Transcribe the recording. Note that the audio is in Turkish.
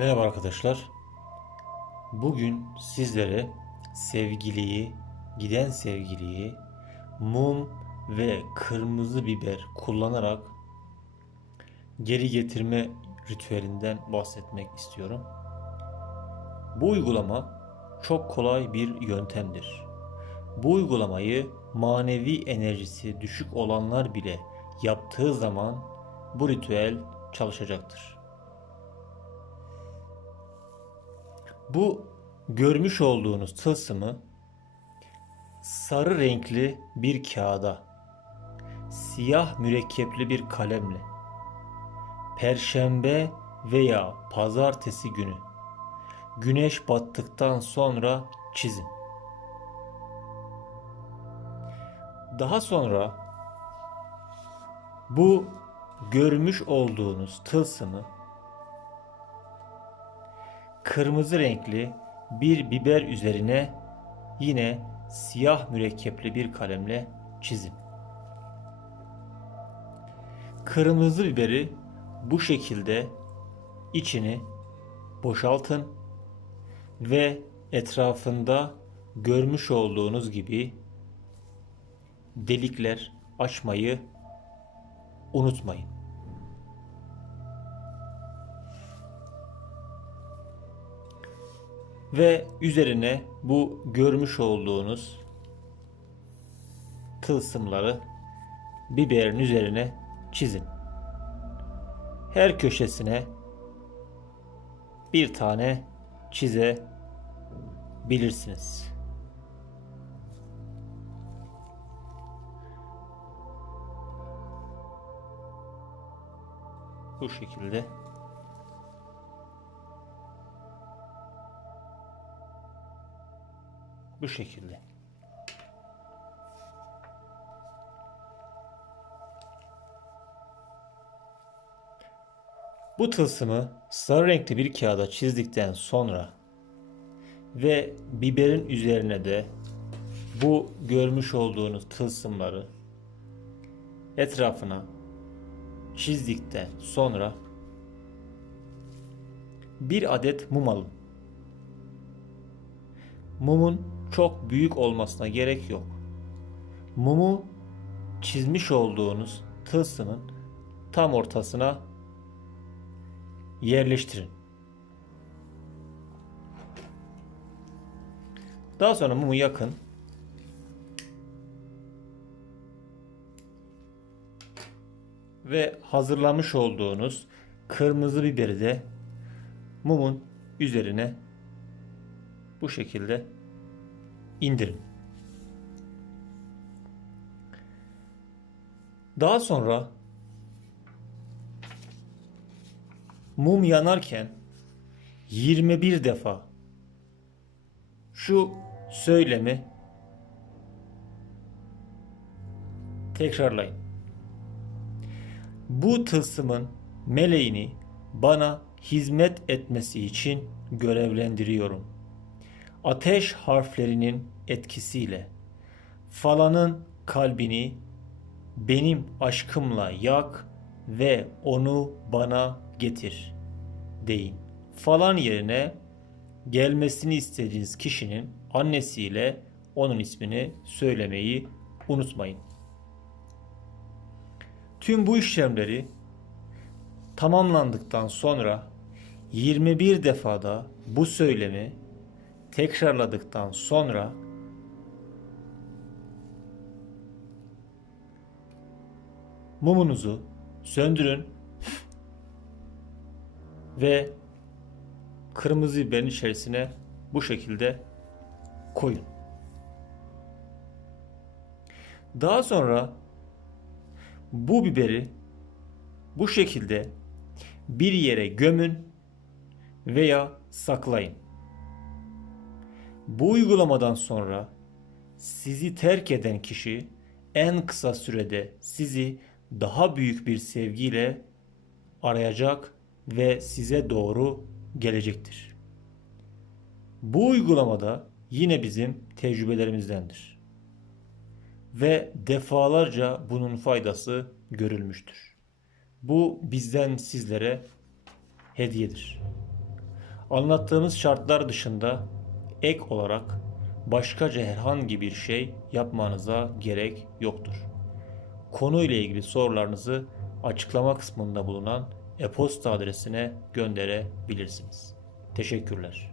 Merhaba arkadaşlar. Bugün sizlere sevgiliyi, giden sevgiliyi mum ve kırmızı biber kullanarak geri getirme ritüelinden bahsetmek istiyorum. Bu uygulama çok kolay bir yöntemdir. Bu uygulamayı manevi enerjisi düşük olanlar bile yaptığı zaman bu ritüel çalışacaktır. Bu görmüş olduğunuz tılsımı sarı renkli bir kağıda, siyah mürekkepli bir kalemle, perşembe veya pazartesi günü güneş battıktan sonra çizin. Daha sonra bu görmüş olduğunuz tılsımı kırmızı renkli bir biber üzerine yine siyah mürekkepli bir kalemle çizin. Kırmızı biberi bu şekilde içini boşaltın ve etrafında görmüş olduğunuz gibi delikler açmayı unutmayın. Ve üzerine bu görmüş olduğunuz tılsımları biberin üzerine çizin. Her köşesine bir tane çizebilirsiniz. Bu şekilde Bu şekilde. Bu tılsımı sarı renkli bir kağıda çizdikten sonra ve biberin üzerine de bu görmüş olduğunuz tılsımları etrafına çizdikten sonra bir adet mum alın. Mumun çok büyük olmasına gerek yok. Mumu çizmiş olduğunuz tılsımın tam ortasına yerleştirin. Daha sonra mumu yakın. Ve hazırlamış olduğunuz kırmızı biberi de mumun üzerine bu şekilde indirin. Daha sonra mum yanarken 21 defa şu söylemi tekrarlayın. Bu tılsımın meleğini bana hizmet etmesi için görevlendiriyorum. Ateş harflerinin etkisiyle falanın kalbini benim aşkımla yak ve onu bana getir deyin. Falan yerine gelmesini istediğiniz kişinin annesiyle onun ismini söylemeyi unutmayın. Tüm bu işlemleri tamamlandıktan sonra 21 defada bu söylemi tekrarladıktan sonra mumunuzu söndürün ve kırmızı biberin içerisine bu şekilde koyun. Daha sonra bu biberi bu şekilde bir yere gömün veya saklayın. Bu uygulamadan sonra sizi terk eden kişi en kısa sürede sizi daha büyük bir sevgiyle arayacak ve size doğru gelecektir. Bu uygulamada yine bizim tecrübelerimizdendir. Ve defalarca bunun faydası görülmüştür. Bu bizden sizlere hediyedir. Anlattığımız şartlar dışında ek olarak başkaca herhangi bir şey yapmanıza gerek yoktur. Konuyla ilgili sorularınızı açıklama kısmında bulunan e-posta adresine gönderebilirsiniz. Teşekkürler.